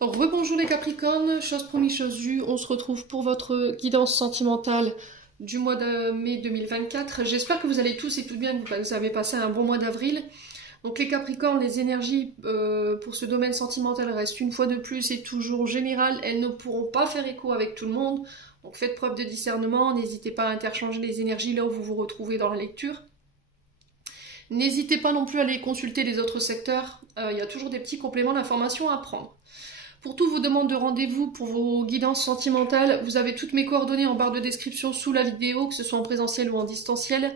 Rebonjour les Capricornes, chose promise, chose due, on se retrouve pour votre guidance sentimentale du mois de mai 2024. J'espère que vous allez tous et toutes bien, que vous avez passé un bon mois d'avril. Donc les Capricornes, les énergies pour ce domaine sentimental restent une fois de plus et toujours générales. Elles ne pourront pas faire écho avec tout le monde. Donc faites preuve de discernement, n'hésitez pas à interchanger les énergies là où vous vous retrouvez dans la lecture. N'hésitez pas non plus à aller consulter les autres secteurs, il y a toujours des petits compléments d'informations à prendre. Pour toutes vos demandes de rendez-vous, pour vos guidances sentimentales, vous avez toutes mes coordonnées en barre de description sous la vidéo, que ce soit en présentiel ou en distanciel.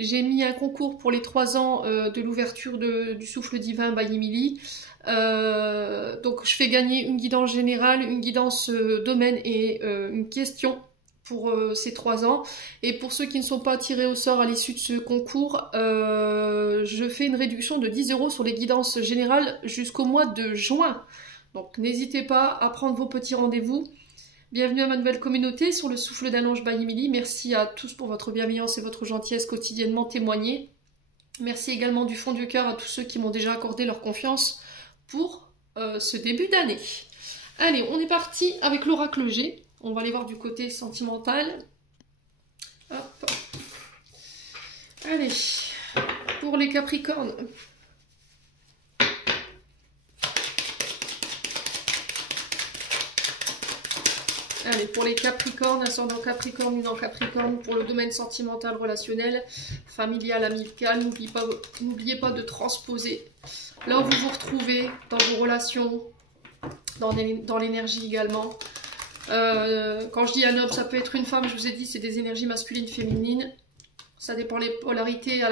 J'ai mis un concours pour les 3 ans de l'ouverture du Souffle Divin by Emily. Donc je fais gagner une guidance générale, une guidance domaine et une question pour ces 3 ans. Et pour ceux qui ne sont pas tirés au sort à l'issue de ce concours, je fais une réduction de 10 € sur les guidances générales jusqu'au mois de juin. Donc n'hésitez pas à prendre vos petits rendez-vous. Bienvenue à ma nouvelle communauté sur le Souffle d'un ange by Emily. Merci à tous pour votre bienveillance et votre gentillesse quotidiennement témoignée. Merci également du fond du cœur à tous ceux qui m'ont déjà accordé leur confiance pour ce début d'année. Allez, on est parti avec l'oracle G. On va aller voir du côté sentimental. Hop. Allez, pour les Capricornes. Allez, pour les Capricornes, ascendant Capricorne, lunan Capricorne, pour le domaine sentimental, relationnel, familial, amical, n'oubliez pas de transposer là où vous vous retrouvez, dans vos relations, dans l'énergie également. Quand je dis un homme, ça peut être une femme, je vous ai dit, c'est des énergies masculines, féminines. Ça dépend des polarités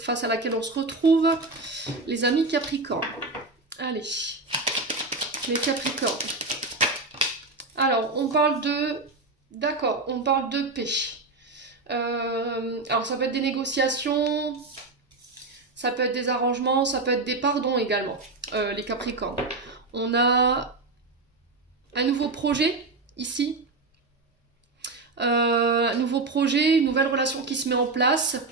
face à laquelle on se retrouve. Les amis Capricornes. Allez, les Capricornes. Alors, on parle de... D'accord, on parle de paix. Alors, ça peut être des négociations, ça peut être des arrangements, ça peut être des pardons également, les Capricornes. On a un nouveau projet, ici. Un nouveau projet, une nouvelle relation qui se met en place.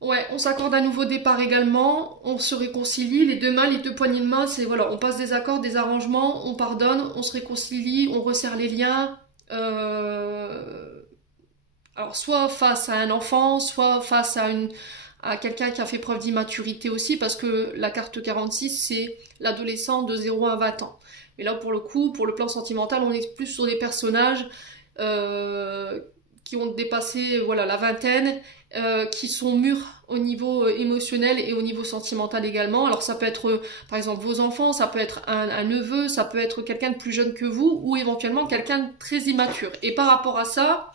Ouais, on s'accorde un nouveau départ également, on se réconcilie, les deux mains, les deux poignées de main, c'est voilà, on passe des accords, des arrangements, on pardonne, on se réconcilie, on resserre les liens. Alors soit face à un enfant, soit face à quelqu'un qui a fait preuve d'immaturité aussi, parce que la carte 46, c'est l'adolescent de 0 à 20 ans. Et là, pour le coup, pour le plan sentimental, on est plus sur des personnages qui ont dépassé voilà, la vingtaine, qui sont mûrs au niveau émotionnel et au niveau sentimental également. Alors ça peut être par exemple vos enfants, ça peut être un neveu, ça peut être quelqu'un de plus jeune que vous ou éventuellement quelqu'un de très immature. Et par rapport à ça,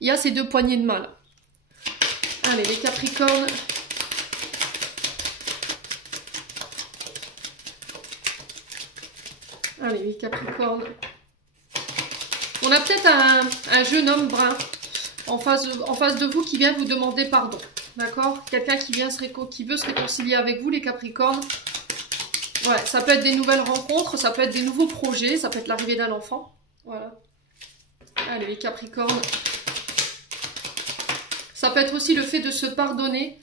il y a ces deux poignées de main là. Allez les Capricornes. Allez les Capricornes. On a peut-être un jeune homme brun en face de vous qui vient vous demander pardon. D'accord? Quelqu'un qui veut se réconcilier avec vous, les Capricornes. Ouais, ça peut être des nouvelles rencontres, ça peut être des nouveaux projets, ça peut être l'arrivée d'un enfant. Voilà. Allez, les Capricornes. Ça peut être aussi le fait de se pardonner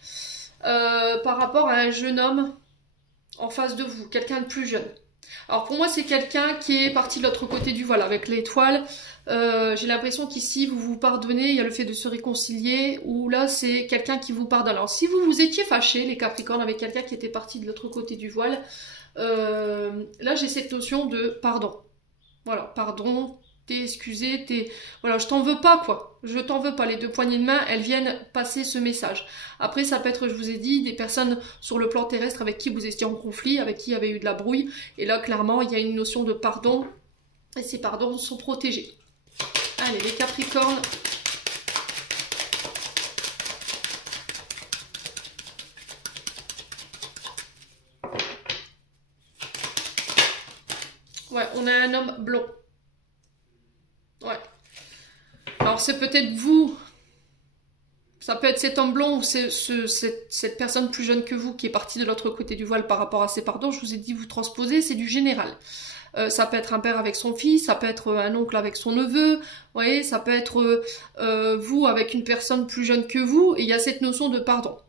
par rapport à un jeune homme en face de vous, quelqu'un de plus jeune. Alors pour moi, c'est quelqu'un qui est parti de l'autre côté du voile avec l'étoile. J'ai l'impression qu'ici, vous vous pardonnez, il y a le fait de se réconcilier, ou là, c'est quelqu'un qui vous pardonne. Alors si vous vous étiez fâché, les Capricornes, avec quelqu'un qui était parti de l'autre côté du voile, là, j'ai cette notion de pardon. Voilà, pardon, t'es excusé, voilà, je t'en veux pas, quoi. Je t'en veux pas. Les deux poignées de main, elles viennent passer ce message. Après, ça peut être, je vous ai dit, des personnes sur le plan terrestre avec qui vous étiez en conflit, avec qui il y avait eu de la brouille. Et là, clairement, il y a une notion de pardon. Et ces pardons sont protégés. Allez, les Capricornes. Ouais, on a un homme blond. Ouais. Alors, c'est peut-être vous. Ça peut être cet homme blond ou cette personne plus jeune que vous qui est partie de l'autre côté du voile par rapport à ses pardons. Je vous ai dit, vous transposez, c'est du général. Ça peut être un père avec son fils, ça peut être un oncle avec son neveu, vous voyez, ça peut être vous avec une personne plus jeune que vous, et il y a cette notion de pardon,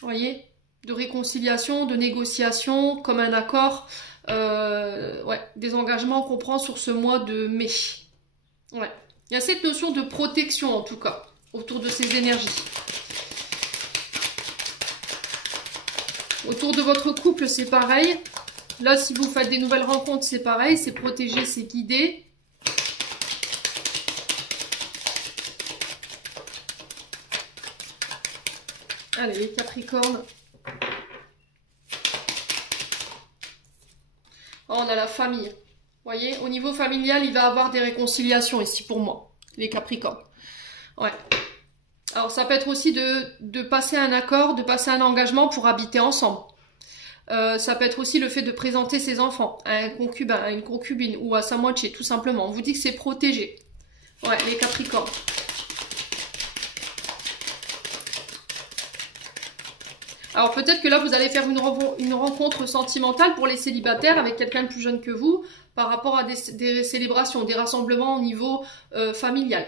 vous voyez, de réconciliation, de négociation, comme un accord, Ouais, des engagements qu'on prend sur ce mois de mai. Ouais. Il y a cette notion de protection, en tout cas, autour de ces énergies. Autour de votre couple, c'est pareil. Là, si vous faites des nouvelles rencontres, c'est pareil. C'est protégé, c'est guidé. Allez, les Capricornes. Oh, on a la famille. Vous voyez, au niveau familial, il va y avoir des réconciliations ici pour moi, les Capricornes. Ouais. Alors, ça peut être aussi de passer un accord, de passer un engagement pour habiter ensemble. Ça peut être aussi le fait de présenter ses enfants à un concubin, à une concubine ou à sa moitié, tout simplement. On vous dit que c'est protégé. Ouais, les Capricornes. Alors peut-être que là, vous allez faire une rencontre sentimentale pour les célibataires avec quelqu'un de plus jeune que vous par rapport à des célébrations, des rassemblements au niveau familial.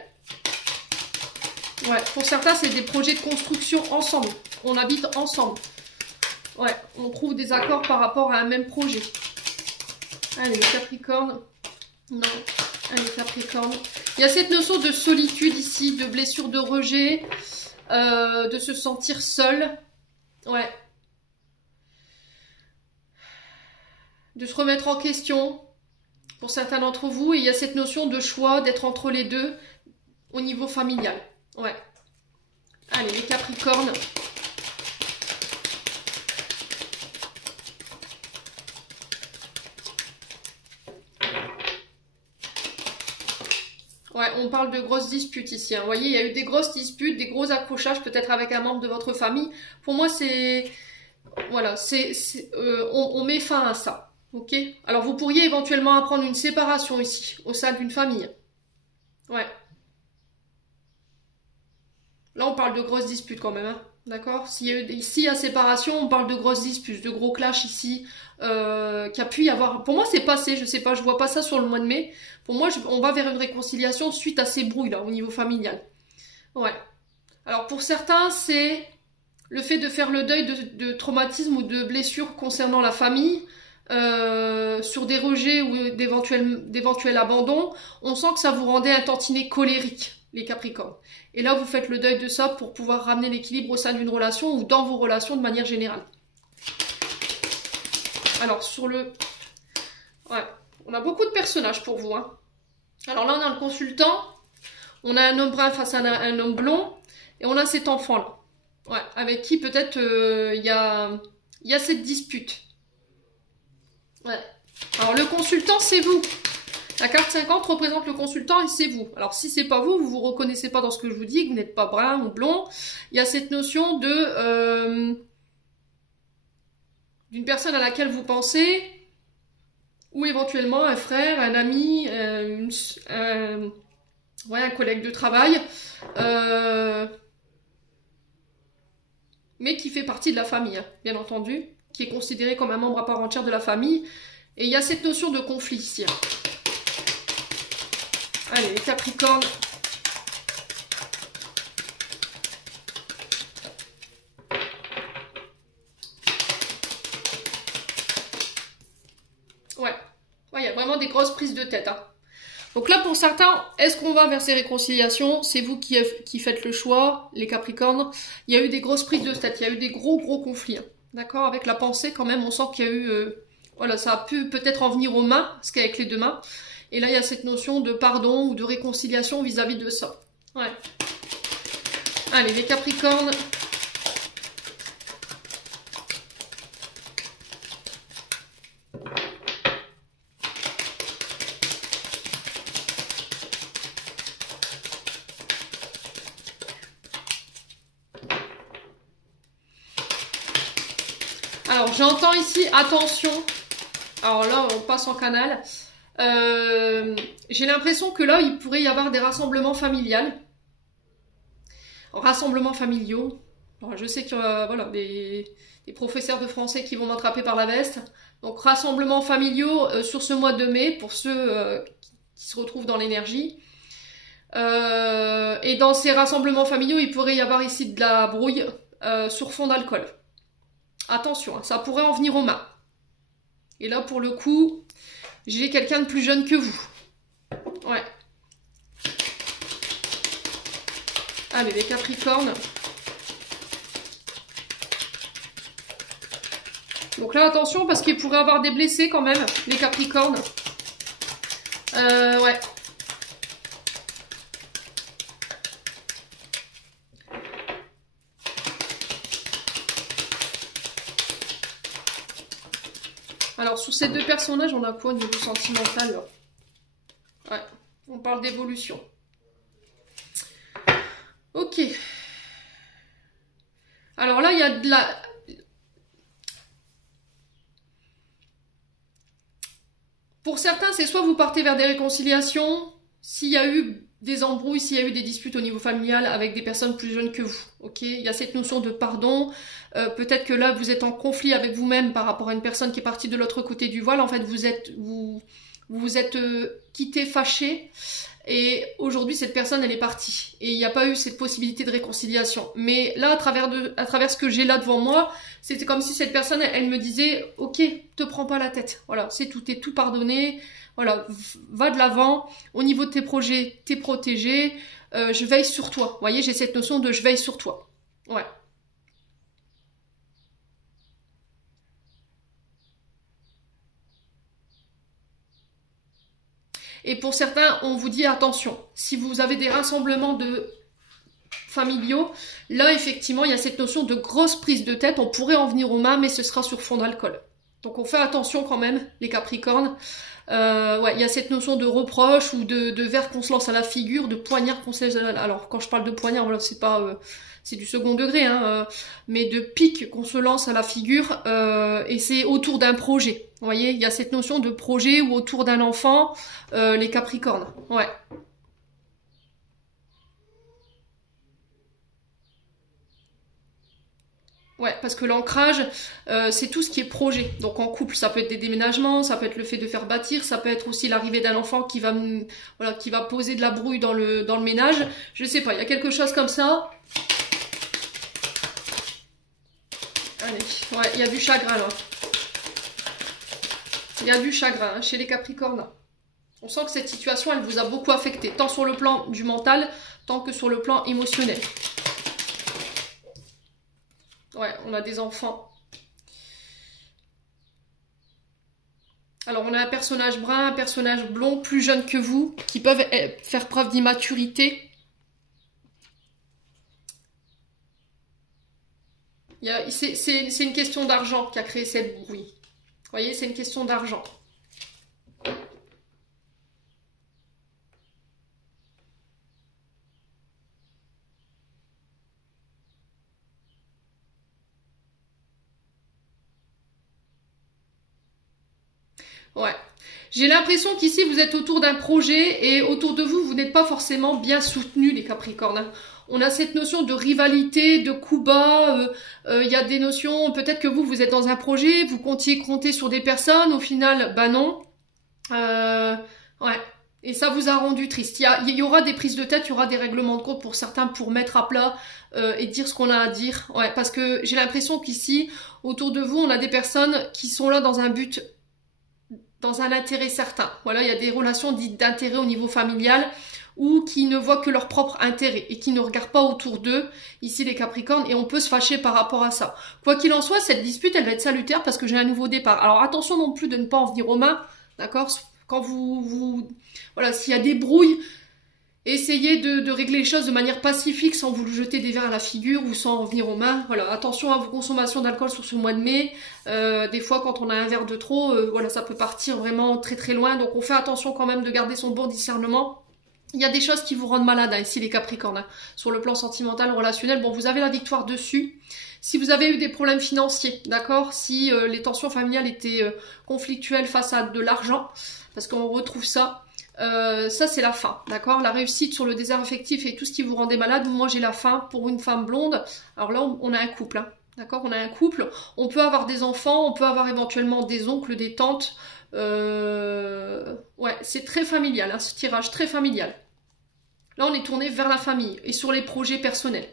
Ouais, pour certains, c'est des projets de construction ensemble. On habite ensemble. Ouais, on trouve des accords par rapport à un même projet. Allez, les Capricornes. Non, allez, Capricornes. Il y a cette notion de solitude ici, de blessure de rejet, de se sentir seul. Ouais. De se remettre en question pour certains d'entre vous. Et il y a cette notion de choix, d'être entre les deux au niveau familial. Ouais. Allez, les Capricornes. Ouais, on parle de grosses disputes ici. Hein. Vous voyez, il y a eu des grosses disputes, des gros accrochages, peut-être avec un membre de votre famille. Pour moi, c'est... Voilà, on met fin à ça. Ok? Alors, vous pourriez éventuellement apprendre une séparation ici, au sein d'une famille. Ouais. Là, on parle de grosses disputes quand même. Hein. D'accord? S'il y a séparation, on parle de grosses disputes, de gros clashs ici, qu'il y a pu y avoir. Pour moi, c'est passé, je sais pas, je vois pas ça sur le mois de mai. Pour moi, on va vers une réconciliation suite à ces brouilles là, au niveau familial. Ouais. Alors pour certains, c'est le fait de faire le deuil de traumatisme ou de blessures concernant la famille, sur des rejets ou d'éventuels abandons. On sent que ça vous rendait un tantinet colérique, les Capricornes. Et là, vous faites le deuil de ça pour pouvoir ramener l'équilibre au sein d'une relation ou dans vos relations de manière générale. Alors, Ouais, on a beaucoup de personnages pour vous. Hein. Alors là, on a le consultant. On a un homme brun face à un homme blond. Et on a cet enfant-là. Ouais, avec qui peut-être il y a cette dispute. Ouais. Alors, le consultant, c'est vous. La carte 50 représente le consultant et c'est vous. Alors si c'est pas vous, vous vous reconnaissez pas dans ce que je vous dis, que vous n'êtes pas brun ou blond, il y a cette notion de d'une personne à laquelle vous pensez, ou éventuellement un frère, un ami, un collègue de travail, mais qui fait partie de la famille, hein, bien entendu, qui est considéré comme un membre à part entière de la famille. Et il y a cette notion de conflit ici. Hein. Allez, les Capricornes. Ouais, il y a vraiment des grosses prises de tête. Hein. Donc là, pour certains, est-ce qu'on va vers ces réconciliations? C'est vous qui faites le choix, les Capricornes. Il y a eu des grosses prises de tête, il y a eu des gros conflits. Hein. D'accord? Avec la pensée, quand même, on sent qu'il y a eu... voilà, ça a pu peut-être en venir aux mains, parce qu'avec les deux mains... Et là, il y a cette notion de pardon ou de réconciliation vis-à-vis de ça. Ouais. Allez, les Capricornes. Alors, j'entends ici, attention. Alors là, on passe en canal. J'ai l'impression que là, il pourrait y avoir des rassemblements familiaux. Rassemblements familiaux. Alors, je sais qu'il y a voilà, des professeurs de français qui vont m'attraper par la veste. Donc, rassemblements familiaux sur ce mois de mai pour ceux qui se retrouvent dans l'énergie. Et dans ces rassemblements familiaux, il pourrait y avoir ici de la brouille sur fond d'alcool. Attention, hein, ça pourrait en venir aux mains. Et là, pour le coup, j'ai quelqu'un de plus jeune que vous. Ouais. Allez, les Capricornes. Donc là, attention, parce qu'il pourrait avoir des blessés quand même, les Capricornes. Ouais. Alors, sur ces deux personnages, on a quoi au niveau sentimental là? Ouais, on parle d'évolution. Ok. Alors là, il y a de la... Pour certains, c'est soit vous partez vers des réconciliations, s'il y a eu des embrouilles, s'il y a eu des disputes au niveau familial avec des personnes plus jeunes que vous. Ok, il y a cette notion de pardon. Peut-être que là, vous êtes en conflit avec vous-même par rapport à une personne qui est partie de l'autre côté du voile. En fait, vous êtes quitté, fâché. Et aujourd'hui, cette personne, elle est partie. Et il n'y a pas eu cette possibilité de réconciliation. Mais là, à travers ce que j'ai là devant moi, c'était comme si cette personne, elle me disait, ok, te prends pas la tête. Voilà, c'est tout, t'es tout pardonné. Voilà, va de l'avant. Au niveau de tes projets, t'es protégé. Je veille sur toi. Vous voyez, j'ai cette notion de je veille sur toi. Ouais. Et pour certains, on vous dit attention, si vous avez des rassemblements de familiaux, là effectivement il y a cette notion de grosse prise de tête, on pourrait en venir aux mains, mais ce sera sur fond d'alcool. Donc on fait attention quand même, les Capricornes. Ouais, il y a cette notion de reproche ou de verre qu'on se lance à la figure, de poignard qu'on se lance à la... Alors quand je parle de poignard, voilà, c'est pas... c'est du second degré, hein, mais de pique qu'on se lance à la figure, et c'est autour d'un projet. Vous voyez, il y a cette notion de projet ou autour d'un enfant, les Capricornes. Ouais. Ouais, parce que l'ancrage, c'est tout ce qui est projet. Donc en couple, ça peut être des déménagements, ça peut être le fait de faire bâtir, ça peut être aussi l'arrivée d'un enfant qui va, voilà, qui va poser de la brouille dans le ménage. Je sais pas, il y a quelque chose comme ça. Allez, ouais, il y a du chagrin là. Il y a du chagrin hein, chez les Capricornes. On sent que cette situation, elle vous a beaucoup affecté, tant sur le plan du mental, tant que sur le plan émotionnel. Ouais, on a des enfants. Alors, on a un personnage brun, un personnage blond, plus jeune que vous, qui peuvent faire preuve d'immaturité. C'est une question d'argent qui a créé cette brouille. Vous voyez, c'est une question d'argent. Ouais. J'ai l'impression qu'ici, vous êtes autour d'un projet et autour de vous, vous n'êtes pas forcément bien soutenus, les Capricornes. Hein. On a cette notion de rivalité, de coups bas. Il y a des notions, peut-être que vous êtes dans un projet, vous comptiez compter sur des personnes. Au final, bah non. Ouais. Et ça vous a rendu triste. Il y aura des prises de tête, il y aura des règlements de compte pour certains pour mettre à plat et dire ce qu'on a à dire. Ouais, parce que j'ai l'impression qu'ici, autour de vous, on a des personnes qui sont là dans un but, dans un intérêt certain. Voilà, il y a des relations dites d'intérêt au niveau familial ou qui ne voient que leur propre intérêt et qui ne regardent pas autour d'eux, ici les Capricornes, et on peut se fâcher par rapport à ça. Quoi qu'il en soit, cette dispute, elle va être salutaire parce que j'ai un nouveau départ. Alors attention non plus de ne pas en venir aux mains, d'accord? Quand voilà, s'il y a des brouilles, essayez de régler les choses de manière pacifique sans vous jeter des verres à la figure ou sans en venir aux mains. Voilà, attention à vos consommations d'alcool sur ce mois de mai. Des fois, quand on a un verre de trop, voilà, ça peut partir vraiment très très loin. Donc, on fait attention quand même de garder son bon discernement. Il y a des choses qui vous rendent malade hein, ici, les Capricornes. Hein. Sur le plan sentimental, relationnel, bon, vous avez la victoire dessus. Si vous avez eu des problèmes financiers, d'accord, si les tensions familiales étaient conflictuelles face à de l'argent, parce qu'on retrouve ça, ça c'est la fin, d'accord. La réussite sur le désert affectif et tout ce qui vous rendait malade, moi j'ai la fin pour une femme blonde. Alors là, on a un couple, hein, d'accord, on a un couple. On peut avoir des enfants, on peut avoir éventuellement des oncles, des tantes. Ouais, c'est très familial, hein, ce tirage très familial. Là, on est tourné vers la famille et sur les projets personnels.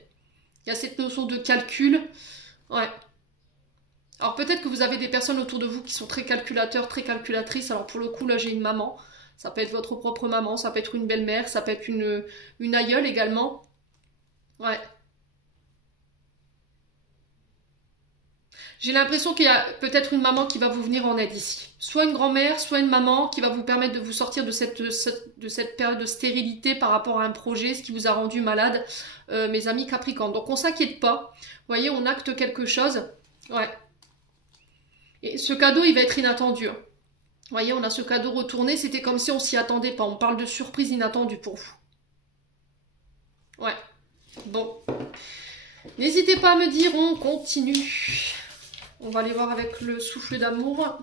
Il y a cette notion de calcul. Ouais. Alors peut-être que vous avez des personnes autour de vous qui sont très calculateurs, très calculatrices. Alors pour le coup, là j'ai une maman. Ça peut être votre propre maman, ça peut être une belle-mère, ça peut être une aïeule également. Ouais. J'ai l'impression qu'il y a peut-être une maman qui va vous venir en aide ici. Soit une grand-mère, soit une maman qui va vous permettre de vous sortir de cette période de stérilité par rapport à un projet, ce qui vous a rendu malade, mes amis Capricorne. Donc on s'inquiète pas. Vous voyez, on acte quelque chose. Ouais. Et ce cadeau, il va être inattendu. Vous voyez, on a ce cadeau retourné, c'était comme si on s'y attendait pas. On parle de surprise inattendue pour vous. Ouais. Bon. N'hésitez pas à me dire, on continue. On va aller voir avec le souffle d'amour.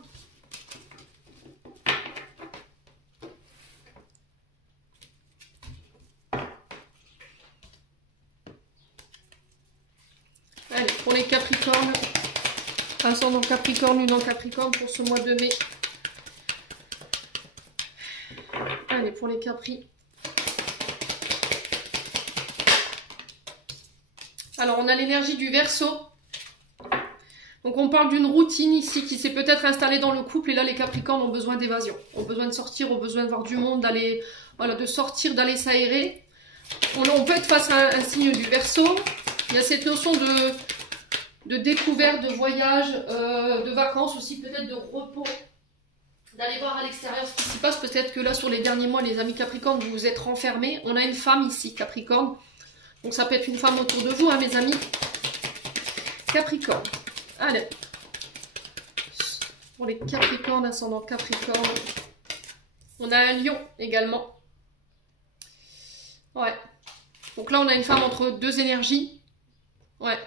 Allez, pour les Capricornes. Ascendant Capricorne, lune en Capricorne pour ce mois de mai. Allez, pour les Capri. Alors, on a l'énergie du Verseau. Donc, on parle d'une routine ici qui s'est peut-être installée dans le couple. Et là, les Capricornes ont besoin d'évasion. Ont besoin de sortir, ont besoin de voir du monde, d'aller, voilà, de sortir, d'aller s'aérer. On peut être face à un signe du Verseau. Il y a cette notion de découverte, de voyage, de vacances aussi, peut-être de repos. D'aller voir à l'extérieur ce qui s'y passe. Peut-être que là, sur les derniers mois, les amis Capricornes, vous vous êtes renfermés. On a une femme ici, Capricorne. Donc, ça peut être une femme autour de vous, hein, mes amis. Capricorne. Allez. Pour les Capricornes, ascendant Capricorne. On a un lion également. Ouais. Donc là, on a une femme entre deux énergies. Ouais.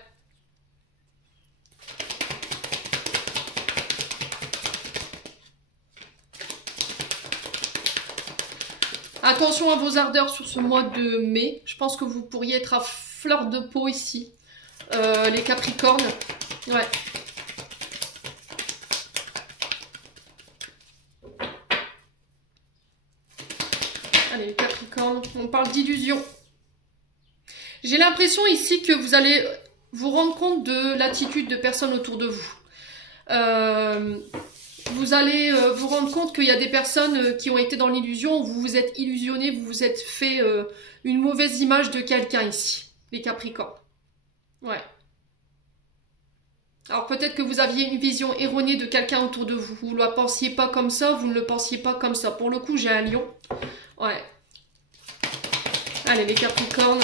Attention à vos ardeurs sur ce mois de mai. Je pense que vous pourriez être à fleur de peau ici. Les Capricornes. Ouais. Allez, les Capricornes. On parle d'illusion. J'ai l'impression ici que vous allez vous rendre compte de l'attitude de personnes autour de vous. Vous allez vous rendre compte qu'il y a des personnes qui ont été dans l'illusion, vous vous êtes illusionné, vous vous êtes fait une mauvaise image de quelqu'un ici, les Capricornes. Ouais. Alors peut-être que vous aviez une vision erronée de quelqu'un autour de vous. Vous ne le pensiez pas comme ça, vous ne le pensiez pas comme ça. Pour le coup, j'ai un lion. Ouais. Allez, les Capricornes.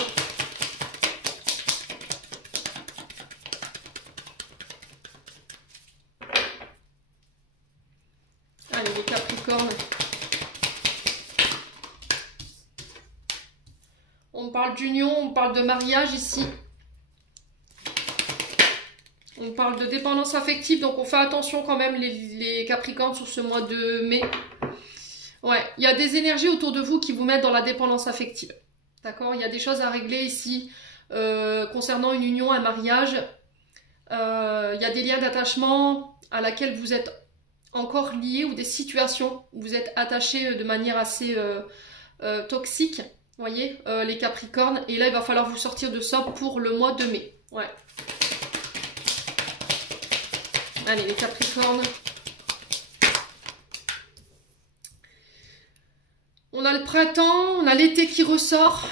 Allez, les Capricornes. On parle d'union, on parle de mariage ici. On parle de dépendance affective, donc on fait attention quand même les Capricornes sur ce mois de mai. Ouais, il y a des énergies autour de vous qui vous mettent dans la dépendance affective. D'accord? Il y a des choses à régler ici concernant une union, un mariage. Il y a des liens d'attachement à laquelle vous êtes encore liés ou des situations où vous êtes attachés de manière assez toxique. Vous voyez, les Capricornes. Et là, il va falloir vous sortir de ça pour le mois de mai. Ouais. Allez, les Capricornes. On a le printemps, on a l'été qui ressort.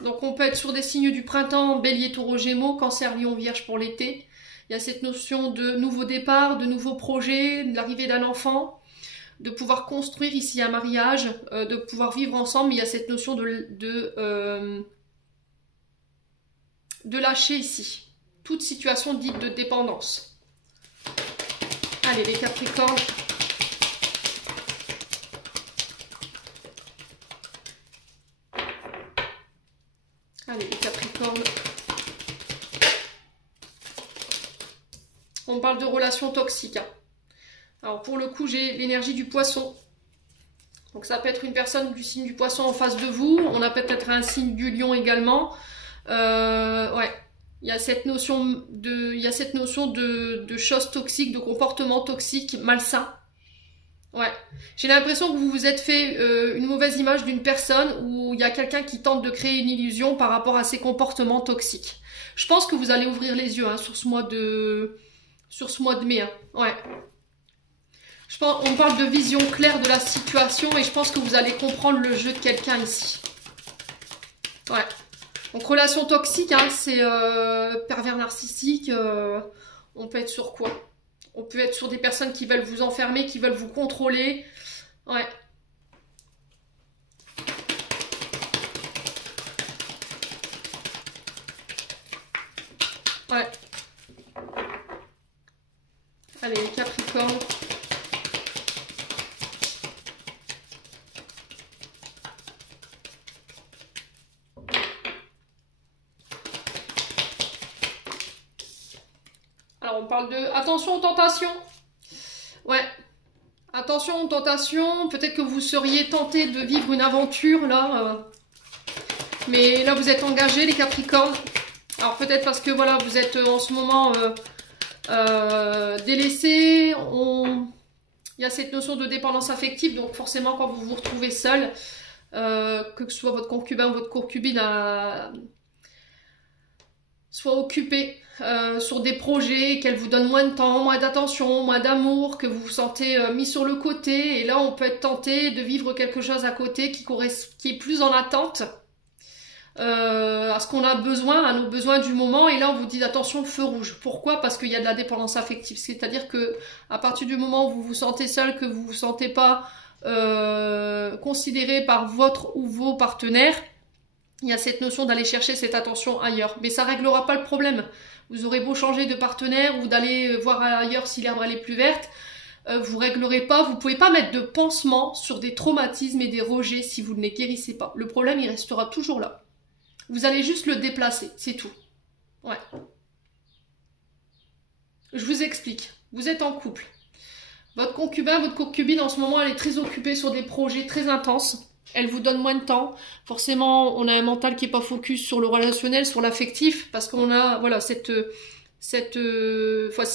Donc on peut être sur des signes du printemps, Bélier, Taureau, Gémeaux, Cancer, Lion, Vierge pour l'été. Il y a cette notion de nouveau départ, de nouveaux projets, de l'arrivée d'un enfant, de pouvoir construire ici un mariage, de pouvoir vivre ensemble. Mais il y a cette notion de lâcher ici toute situation dite de dépendance. Allez, les Capricornes. Allez, les Capricornes. On parle de relations toxiques. Hein. Alors, pour le coup, j'ai l'énergie du poisson. Donc, ça peut être une personne du signe du poisson en face de vous. On a peut-être un signe du lion également. Ouais. Il y a cette notion de choses toxiques, de comportements toxiques, malsains. Ouais. J'ai l'impression que vous vous êtes fait une mauvaise image d'une personne où il y a quelqu'un qui tente de créer une illusion par rapport à ses comportements toxiques. Je pense que vous allez ouvrir les yeux hein, sur ce mois de sur ce mois de mai. Hein. Ouais. On parle de vision claire de la situation et je pense que vous allez comprendre le jeu de quelqu'un ici. Ouais. Donc relation toxique, hein, c'est pervers narcissique. On peut être sur quoi? On peut être sur des personnes qui veulent vous enfermer, qui veulent vous contrôler. Ouais. Ouais. Allez, Capricorne. Alors, on parle de... Attention aux tentations. Ouais. Attention aux tentations. Peut-être que vous seriez tenté de vivre une aventure, là. Mais là, vous êtes engagés, les Capricornes. Alors, peut-être parce que, voilà, vous êtes en ce moment délaissés. Il y a cette notion de dépendance affective. Donc, forcément, quand vous vous retrouvez seul, que ce soit votre concubin ou votre concubine soit occupé sur des projets, qu'elle vous donne moins de temps, moins d'attention, moins d'amour, que vous vous sentez mis sur le côté. Et là, on peut être tenté de vivre quelque chose à côté qui est plus en attente à ce qu'on a besoin, à nos besoins du moment. Et là, on vous dit attention, feu rouge. Pourquoi? Parce qu'il y a de la dépendance affective. C'est-à-dire que à partir du moment où vous vous sentez seul, que vous vous sentez pas considéré par votre ou vos partenaires, il y a cette notion d'aller chercher cette attention ailleurs. Mais ça réglera pas le problème. Vous aurez beau changer de partenaire ou d'aller voir ailleurs si l'herbe elle est plus verte, vous réglerez pas, vous pouvez pas mettre de pansement sur des traumatismes et des rejets si vous ne les guérissez pas. Le problème, il restera toujours là. Vous allez juste le déplacer, c'est tout. Ouais. Je vous explique. Vous êtes en couple. Votre concubin, votre concubine, en ce moment, elle est très occupée sur des projets très intenses. Elle vous donne moins de temps. Forcément, on a un mental qui n'est pas focus sur le relationnel, sur l'affectif, parce qu'on a voilà ces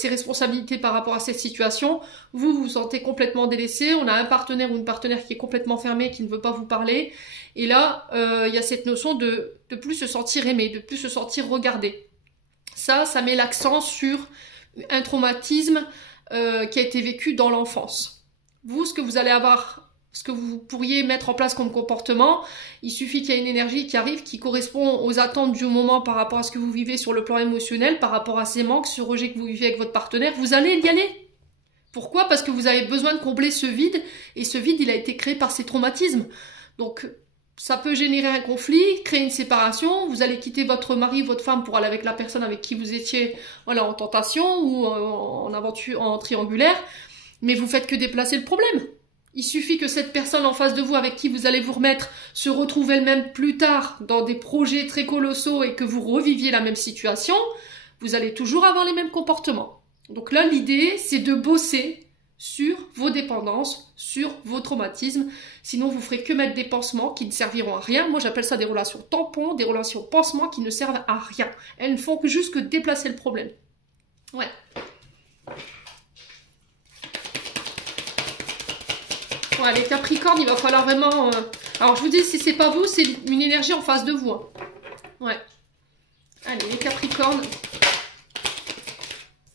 responsabilités par rapport à cette situation. Vous vous sentez complètement délaissé. On a un partenaire ou une partenaire qui est complètement fermé, qui ne veut pas vous parler. Et là, il y a cette notion de plus se sentir aimé, de plus se sentir regardé. Ça met l'accent sur un traumatisme qui a été vécu dans l'enfance. Vous, ce que vous allez avoir... Ce que vous pourriez mettre en place comme comportement, il suffit qu'il y ait une énergie qui arrive, qui correspond aux attentes du moment par rapport à ce que vous vivez sur le plan émotionnel, par rapport à ces manques, ce rejet que vous vivez avec votre partenaire, vous allez y aller. Pourquoi? Parce que vous avez besoin de combler ce vide, et ce vide, il a été créé par ces traumatismes. Donc, ça peut générer un conflit, créer une séparation, vous allez quitter votre mari, votre femme pour aller avec la personne avec qui vous étiez voilà, en tentation ou en aventure, en triangulaire, mais vous faites que déplacer le problème. Il suffit que cette personne en face de vous avec qui vous allez vous remettre se retrouve elle-même plus tard dans des projets très colossaux et que vous reviviez la même situation, vous allez toujours avoir les mêmes comportements. Donc là, l'idée, c'est de bosser sur vos dépendances, sur vos traumatismes. Sinon, vous ferez que mettre des pansements qui ne serviront à rien. Moi, j'appelle ça des relations tampons, des relations pansements qui ne servent à rien. Elles ne font que juste que déplacer le problème. Ouais. Ouais, les Capricornes, il va falloir vraiment... Alors, je vous dis, si c'est pas vous, c'est une énergie en face de vous. Hein. Ouais. Allez, les Capricornes.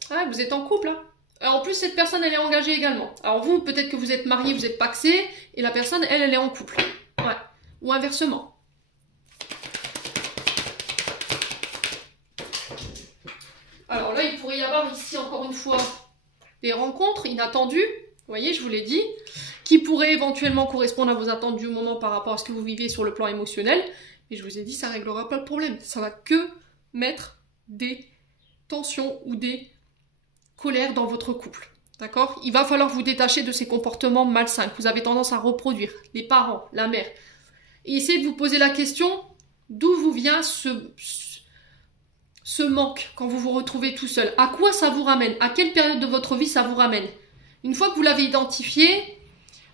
Ah, vous êtes en couple, hein. Alors, en plus, cette personne, elle est engagée également. Alors, vous, peut-être que vous êtes marié, vous êtes paxé, et la personne, elle est en couple. Ouais. Ou inversement. Alors là, il pourrait y avoir ici, encore une fois, des rencontres inattendues. Vous voyez, je vous l'ai dit. Qui pourrait éventuellement correspondre à vos attentes du moment par rapport à ce que vous vivez sur le plan émotionnel. Mais je vous ai dit, ça ne réglera pas le problème. Ça va que mettre des tensions ou des colères dans votre couple. D'accord? Il va falloir vous détacher de ces comportements malsains que vous avez tendance à reproduire. Les parents, la mère. Et essayez de vous poser la question, d'où vous vient ce manque quand vous vous retrouvez tout seul? À quoi ça vous ramène? À quelle période de votre vie ça vous ramène? Une fois que vous l'avez identifié...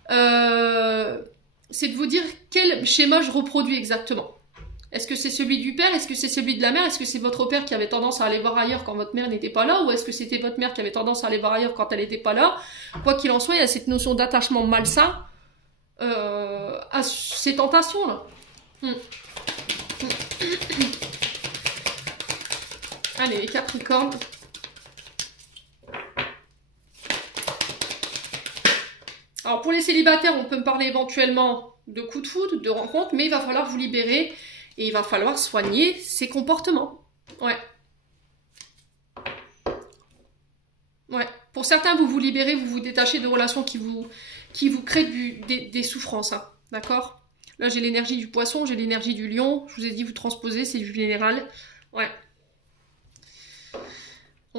c'est de vous dire quel schéma je reproduis exactement. Est-ce que c'est celui du père? Est-ce que c'est celui de la mère? Est-ce que c'est votre père qui avait tendance à aller voir ailleurs quand votre mère n'était pas là? Ou est-ce que c'était votre mère qui avait tendance à aller voir ailleurs quand elle n'était pas là? Quoi qu'il en soit, il y a cette notion d'attachement malsain à ces tentations-là. Allez, les Capricornes. Alors pour les célibataires, on peut me parler éventuellement de coups de foudre, de rencontres, mais il va falloir vous libérer et il va falloir soigner ces comportements. Ouais. Ouais. Pour certains, vous vous libérez, vous vous détachez de relations qui vous créent des souffrances. Hein. D'accord? Là, j'ai l'énergie du poisson, j'ai l'énergie du lion. Je vous ai dit, vous transposez, c'est du général. Ouais.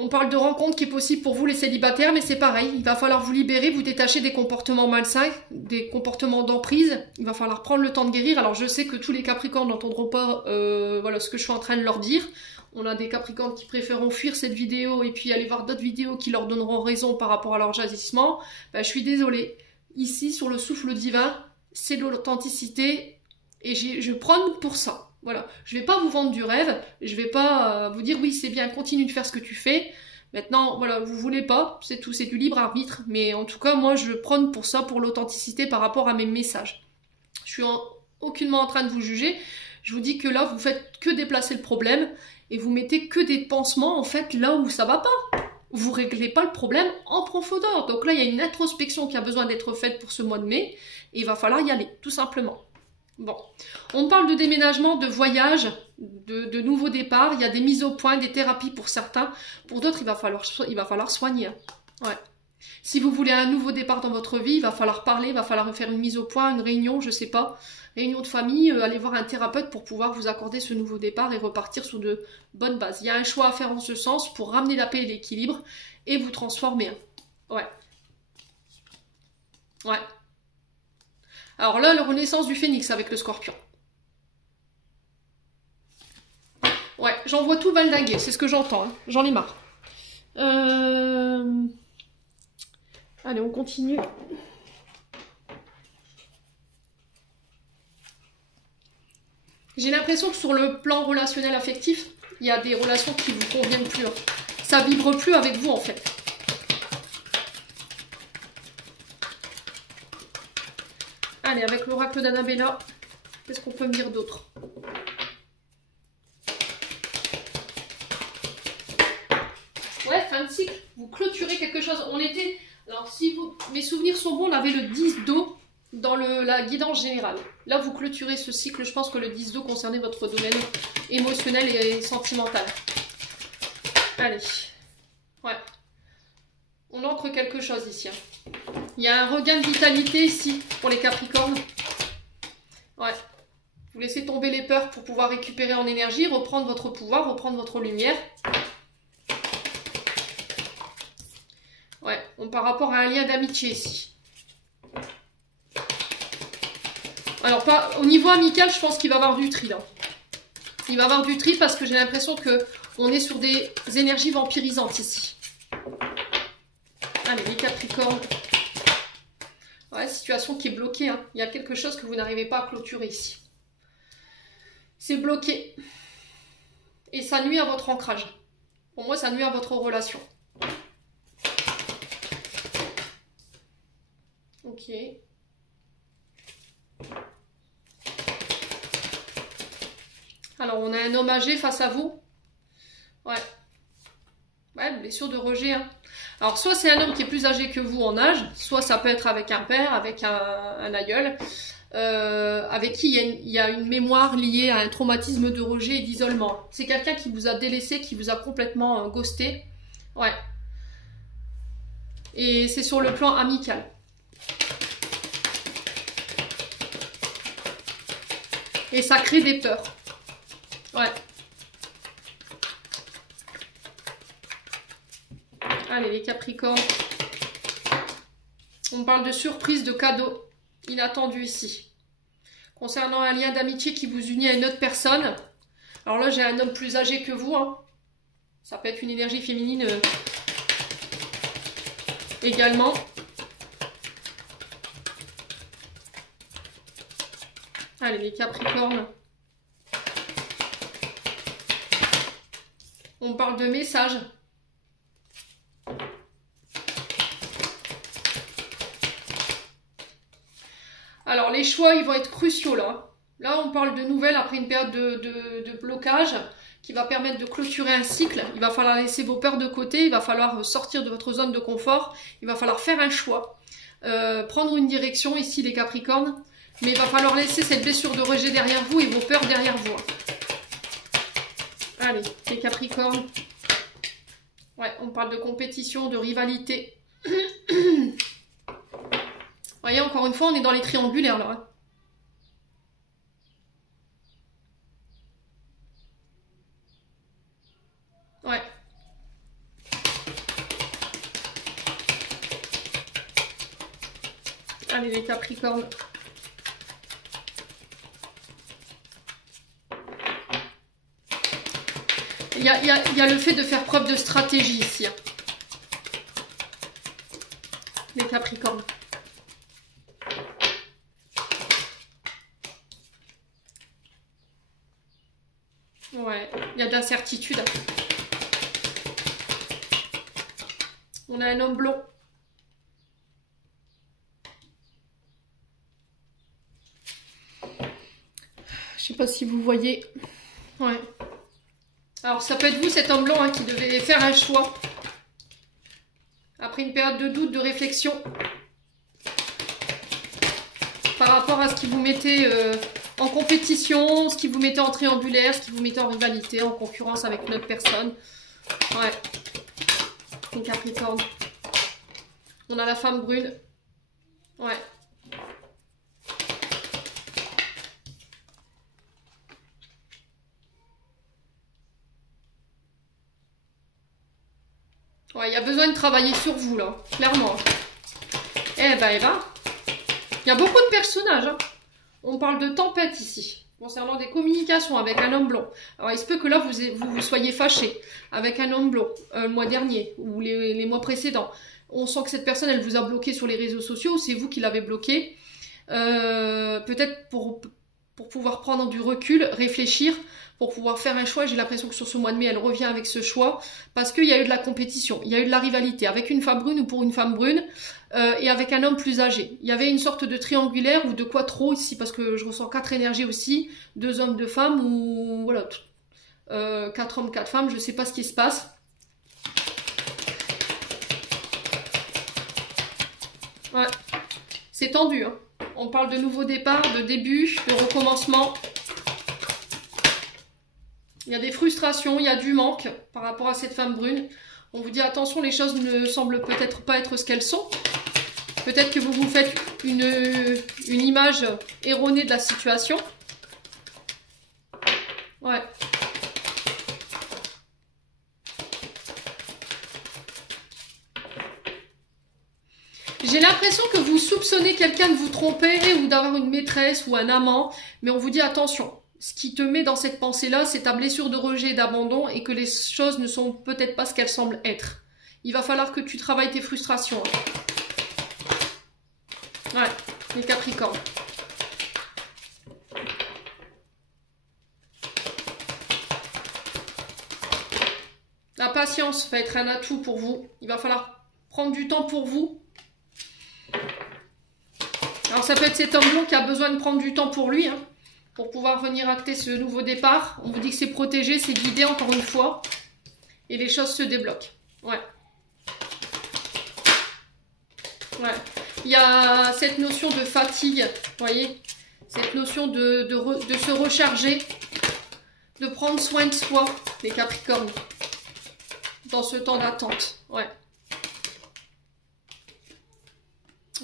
On parle de rencontre qui est possible pour vous les célibataires, mais c'est pareil. Il va falloir vous libérer, vous détacher des comportements malsains, des comportements d'emprise. Il va falloir prendre le temps de guérir. Alors je sais que tous les Capricornes n'entendront pas voilà, ce que je suis en train de leur dire. On a des Capricornes qui préféreront fuir cette vidéo et puis aller voir d'autres vidéos qui leur donneront raison par rapport à leur jadissement. Ben, je suis désolée. Ici, sur le souffle divin, c'est de l'authenticité et je prône pour ça. Voilà, je vais pas vous vendre du rêve, je vais pas vous dire oui c'est bien, continue de faire ce que tu fais. Maintenant, voilà, vous voulez pas, c'est tout, c'est du libre arbitre, mais en tout cas, moi je prône pour ça, pour l'authenticité par rapport à mes messages. Je suis aucunement en train de vous juger, je vous dis que là, vous faites que déplacer le problème et vous mettez que des pansements en fait là où ça va pas. Vous réglez pas le problème en profondeur. Donc là, il y a une introspection qui a besoin d'être faite pour ce mois de mai et il va falloir y aller, tout simplement. Bon, on parle de déménagement, de voyage, de nouveaux départs. Il y a des mises au point, des thérapies pour certains. Pour d'autres, il va falloir soigner. Ouais. Si vous voulez un nouveau départ dans votre vie, il va falloir parler, il va falloir faire une mise au point, une réunion, je sais pas, réunion de famille, aller voir un thérapeute pour pouvoir vous accorder ce nouveau départ et repartir sur de bonnes bases. Il y a un choix à faire en ce sens pour ramener la paix et l'équilibre et vous transformer. Ouais. Ouais. Alors là, la renaissance du phénix avec le scorpion. Ouais, j'en vois tout valdinguer, c'est ce que j'entends. Hein. J'en ai marre. Allez, on continue. J'ai l'impression que sur le plan relationnel affectif, il y a des relations qui vous conviennent plus. Hein. Ça vibre plus avec vous, en fait. Allez, avec l'oracle d'Annabella, qu'est-ce qu'on peut me dire d'autre? Ouais, fin de cycle. Vous clôturez quelque chose. On était... Alors, si mes souvenirs sont bons, on avait le 10 d'eau dans la guidance générale. Là, vous clôturez ce cycle. Je pense que le 10 d'eau concernait votre domaine émotionnel et sentimental. Allez. Ouais. On ancre quelque chose ici. Hein. Il y a un regain de vitalité ici pour les Capricornes. Ouais. Vous laissez tomber les peurs pour pouvoir récupérer en énergie, reprendre votre pouvoir, reprendre votre lumière. Ouais. Par rapport à un lien d'amitié ici. Alors, au niveau amical, je pense qu'il va y avoir du tri là. Il va y avoir du tri parce que j'ai l'impression qu'on est sur des énergies vampirisantes ici. Allez, les Capricornes. Ouais, situation qui est bloquée. Hein. Il y a quelque chose que vous n'arrivez pas à clôturer ici. C'est bloqué. Et ça nuit à votre ancrage. Pour moi, ça nuit à votre relation. Ok. Alors, on a un homme âgé face à vous. Ouais. Ouais, blessure de rejet. Hein. Alors, soit c'est un homme qui est plus âgé que vous en âge, soit ça peut être avec un père, avec un aïeul, avec qui il y a une mémoire liée à un traumatisme de rejet et d'isolement. C'est quelqu'un qui vous a délaissé, qui vous a complètement ghosté. Ouais. Et c'est sur le plan amical. Et ça crée des peurs. Ouais. Allez, les Capricornes. On parle de surprise, de cadeau inattendu ici. Concernant un lien d'amitié qui vous unit à une autre personne. Alors là, j'ai un homme plus âgé que vous. Hein. Ça peut être une énergie féminine également. Allez, les Capricornes. On parle de messages. Alors, les choix, ils vont être cruciaux, là. Là, on parle de nouvelles après une période de blocage qui va permettre de clôturer un cycle. Il va falloir laisser vos peurs de côté. Il va falloir sortir de votre zone de confort. Il va falloir faire un choix. prendre une direction ici les Capricornes, mais il va falloir laisser cette blessure de rejet derrière vous et vos peurs derrière vous. Allez, les Capricornes. Ouais, on parle de compétition, de rivalité. Vous voyez, encore une fois, on est dans les triangulaires là. Ouais. Allez, les Capricornes. Il y a le fait de faire preuve de stratégie ici. Hein. Les Capricornes. Ouais, il y a de l'incertitude. On a un homme blond. Je sais pas si vous voyez. Ouais. Alors ça peut être vous, cet homme blanc, hein, qui devait faire un choix. Après une période de doute, de réflexion. Par rapport à ce qui vous mettait en compétition, ce qui vous mettait en triangulaire, ce qui vous mettait en rivalité, en concurrence avec une autre personne. Ouais. Une Capricorne. On a la femme brune. Ouais. Ouais, il y a besoin de travailler sur vous, là. Clairement. Eh ben, il y a beaucoup de personnages. Hein. On parle de tempête ici. Concernant des communications avec un homme blond. Alors, il se peut que là, vous soyez fâché avec un homme blond le mois dernier ou les mois précédents. On sent que cette personne, elle vous a bloqué sur les réseaux sociaux ou c'est vous qui l'avez bloqué. Peut-être pour pouvoir prendre du recul, réfléchir, pour pouvoir faire un choix. J'ai l'impression que sur ce mois de mai, elle revient avec ce choix parce qu'il y a eu de la compétition, il y a eu de la rivalité avec une femme brune ou pour une femme brune et avec un homme plus âgé. Il y avait une sorte de triangulaire ou de quattro ici parce que je ressens 4 énergies aussi, 2 hommes, 2 femmes ou voilà, 4 hommes, 4 femmes, je ne sais pas ce qui se passe. Ouais, c'est tendu, hein. On parle de nouveau départ, de début, de recommencement. Il y a des frustrations, il y a du manque par rapport à cette femme brune. On vous dit attention, les choses ne semblent peut-être pas être ce qu'elles sont. Peut-être que vous vous faites une image erronée de la situation. Ouais. J'ai l'impression que vous soupçonnez quelqu'un de vous tromper ou d'avoir une maîtresse ou un amant, mais on vous dit attention. Ce qui te met dans cette pensée-là, c'est ta blessure de rejet et d'abandon et que les choses ne sont peut-être pas ce qu'elles semblent être. Il va falloir que tu travailles tes frustrations. Ouais, les Capricornes. La patience va être un atout pour vous. Il va falloir prendre du temps pour vous. Alors ça peut être cet homme blond qui a besoin de prendre du temps pour lui, hein, pour pouvoir venir acter ce nouveau départ. On vous dit que c'est protégé, c'est guidé encore une fois. Et les choses se débloquent. Ouais. Ouais. Il y a cette notion de fatigue, vous voyez, cette notion de se recharger, de prendre soin de soi, les Capricornes, dans ce temps d'attente. Ouais.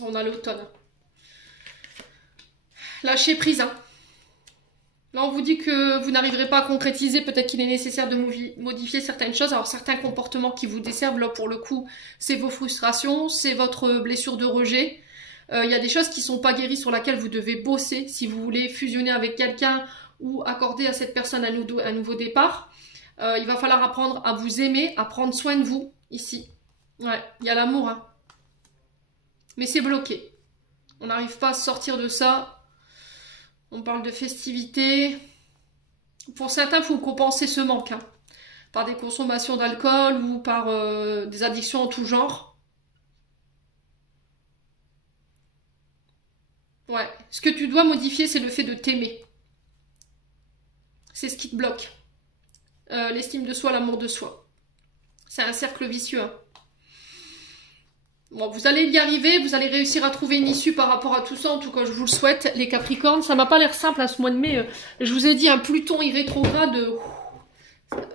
On a l'automne. Lâcher prise. Hein. Là, on vous dit que vous n'arriverez pas à concrétiser. Peut-être qu'il est nécessaire de modifier certaines choses. Alors, certains comportements qui vous desservent, là, pour le coup, c'est vos frustrations, c'est votre blessure de rejet. Il y a des choses qui ne sont pas guéries sur lesquelles vous devez bosser si vous voulez fusionner avec quelqu'un ou accorder à cette personne un nouveau départ. Il va falloir apprendre à vous aimer, à prendre soin de vous, ici. Ouais, il y a l'amour. Hein. Mais c'est bloqué. On n'arrive pas à sortir de ça. On parle de festivités. Pour certains, il faut compenser ce manque. Hein, par des consommations d'alcool ou par des addictions en tout genre. Ouais. Ce que tu dois modifier, c'est le fait de t'aimer. C'est ce qui te bloque. L'estime de soi, l'amour de soi. C'est un cercle vicieux. Hein. Bon, vous allez y arriver, vous allez réussir à trouver une issue par rapport à tout ça. En tout cas, je vous le souhaite, les Capricornes. Ça m'a pas l'air simple à ce mois de mai. Je vous ai dit, un Pluton irrétrograde,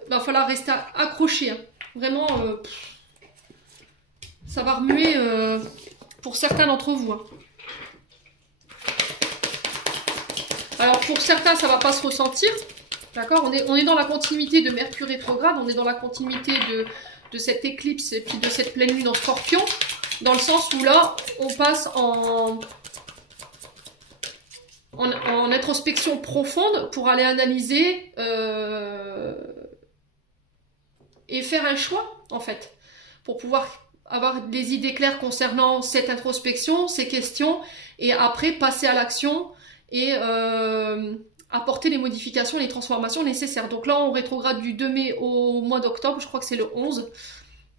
va falloir rester accroché. Hein. Vraiment, ça va remuer pour certains d'entre vous. Hein. Alors, pour certains, ça va pas se ressentir. D'accord, on est dans la continuité de Mercure rétrograde, on est dans la continuité de cette éclipse et puis de cette pleine lune en Scorpion. Dans le sens où là, on passe en introspection profonde pour aller analyser et faire un choix, en fait. Pour pouvoir avoir des idées claires concernant cette introspection, ces questions, et après passer à l'action et apporter les modifications, les transformations nécessaires. Donc là, on rétrograde du 2 mai au mois d'octobre, je crois que c'est le 11.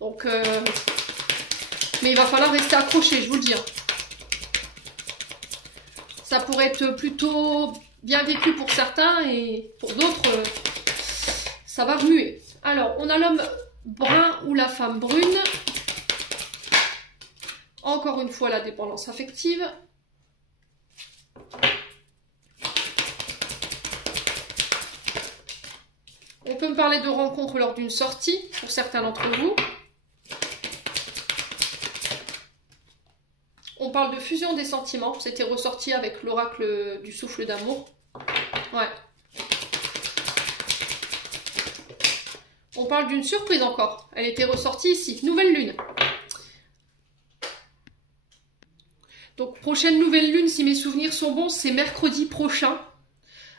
Donc... mais il va falloir rester accroché, je vous le dis. Ça pourrait être plutôt bien vécu pour certains et pour d'autres, ça va remuer. Alors, on a l'homme brun ou la femme brune. Encore une fois, la dépendance affective. On peut me parler de rencontre lors d'une sortie, pour certains d'entre vous. On parle de fusion des sentiments. C'était ressorti avec l'oracle du souffle d'amour. Ouais. On parle d'une surprise encore. Elle était ressortie ici. Nouvelle lune. Donc, prochaine nouvelle lune, si mes souvenirs sont bons, c'est mercredi prochain.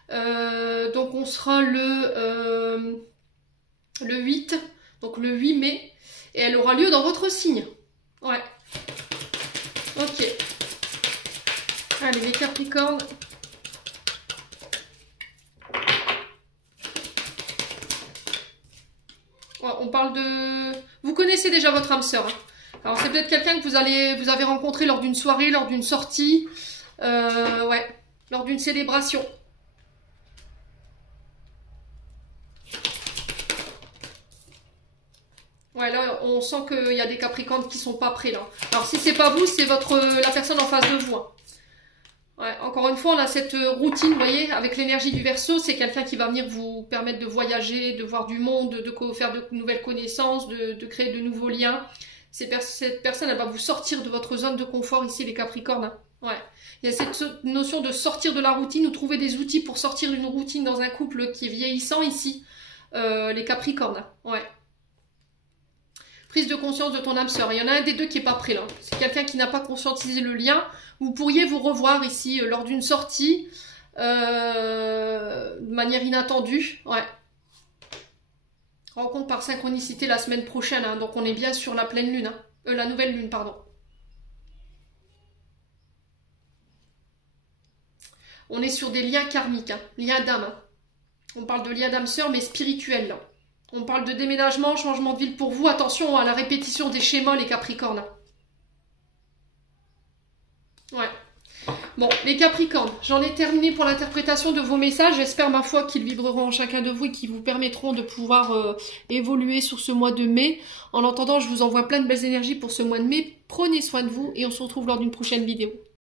Donc, on sera le 8. Donc, le 8 mai. Et elle aura lieu dans votre signe. Ouais. Ok. Allez, les Capricornes. Ouais, on parle de... Vous connaissez déjà votre âme sœur. Hein. Alors, c'est peut-être quelqu'un que vous avez rencontré lors d'une soirée, lors d'une sortie. Ouais, lors d'une célébration. Ouais, là, on sent qu'il y a des Capricornes qui sont pas prêts, là. Alors, si c'est pas vous, c'est la personne en face de vous. Hein. Ouais, encore une fois, on a cette routine, vous voyez, avec l'énergie du Verseau. C'est quelqu'un qui va venir vous permettre de voyager, de voir du monde, de faire de nouvelles connaissances, de créer de nouveaux liens. Cette personne, elle va vous sortir de votre zone de confort, ici, les Capricornes. Hein. Ouais. Il y a cette notion de sortir de la routine, ou trouver des outils pour sortir d'une routine dans un couple qui est vieillissant, ici, les Capricornes. Hein. Ouais. Prise de conscience de ton âme sœur. Il y en a un des deux qui n'est pas prêt là. C'est quelqu'un qui n'a pas conscientisé le lien. Vous pourriez vous revoir ici lors d'une sortie de manière inattendue. Ouais. Rencontre par synchronicité la semaine prochaine. Hein. Donc on est bien sur la pleine lune. Hein. La nouvelle lune, pardon. On est sur des liens karmiques. Hein. Liens d'âme. Hein. On parle de liens d'âme sœur mais spirituels là. On parle de déménagement, changement de ville pour vous. Attention à la répétition des schémas, les Capricornes. Ouais. Bon, les Capricornes, j'en ai terminé pour l'interprétation de vos messages. J'espère, ma foi, qu'ils vibreront en chacun de vous et qu'ils vous permettront de pouvoir évoluer sur ce mois de mai. En attendant, je vous envoie plein de belles énergies pour ce mois de mai. Prenez soin de vous et on se retrouve lors d'une prochaine vidéo.